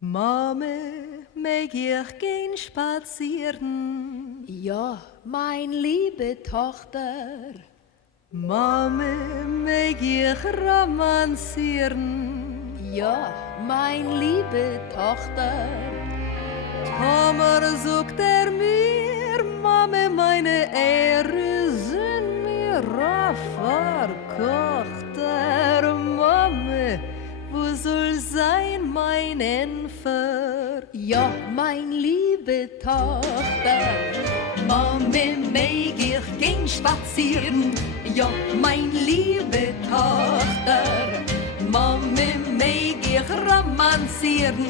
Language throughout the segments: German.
Mame, mag ich gehen spazieren? Ja, mein liebe Tochter. Mame, mag ich romanzieren? Ja, mein liebe Tochter. Tomer sucht mir, Mame, meine Ehre sind mir verkochter. Mame, wo soll sein mein Enfer? Ja, mein liebe Tochter. Mame, mag ich gehen spazieren? Ja, mein liebe Tochter. Mame, mag ich romanzieren?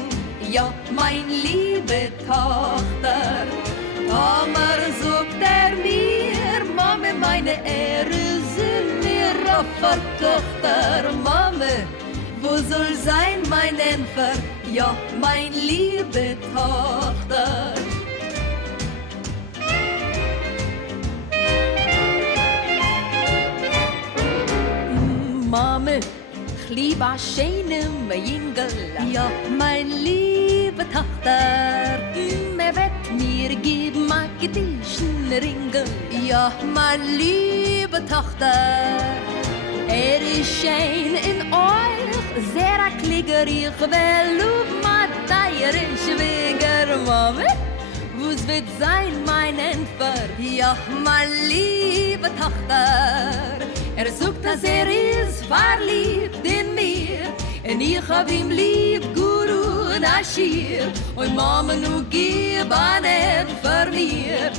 Ja, mein liebe Tochter. Tomer sucht mir, Mame, meine Ehre sind mir verkochter. Mame, wo soll sein mein Enfer? Ja, mein liebe Tochter. Mame, ich liebe a schönem Jingel. Ja, mein liebe Tochter. Wird mir geben a gedischen Ringel. Ja, mein liebe Tochter. Ist schön in euch, sehr a Kligger. Ich will ma deire Schwieger. Mame, wo's wird sein mein Entfer? Ja, mein liebe Tochter. Sucht, dass ist verliebt in mir. Und ich hab ihm lieb, Guru Nashir. Und Mama, nu gib an Entfer mir.